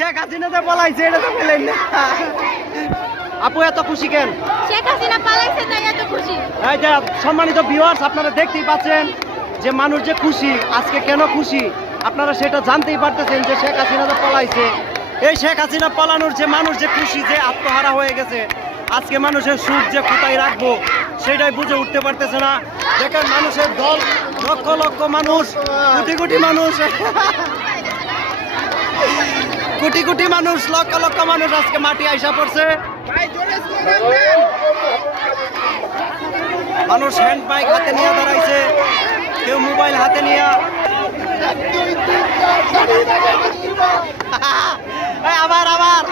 শেখ হাসিনাতে পলাইছে এটা তো বললেন না। আপু এত খুশি কেন? শেখ হাসিনা পালাইছে তাই এত খুশি। এই যে সম্মানিত ভিউয়ার্স, আপনারা দেখতেই পাচ্ছেন যে মানুষ যে খুশি, আজকে কেন খুশি আপনারা সেটা জানতেই পারতেছেন যে শেখ হাসিনা তো পলাইছে। এই শেখ হাসিনা পলানোর যে মানুষ যে খুশি, যে আত্মহারা হয়ে গেছে, আজকে মানুষের সুখ যে কোথায় রাখবো সেটাই বুঝে উঠতে পারতেছে না। দেখেন মানুষের দল, লক্ষ লক্ষ মানুষ, কোটি কোটি মানুষ, কোটি কোটি মানুষ, লক্ষ লক্ষ মানুষ আজকে মাটি আইসা পড়ছে। মানুষ হ্যান্ড বাইক হাতে নিয়ে দাঁড়াইছে, কেউ মোবাইল হাতে নিয়ে। আবার আবার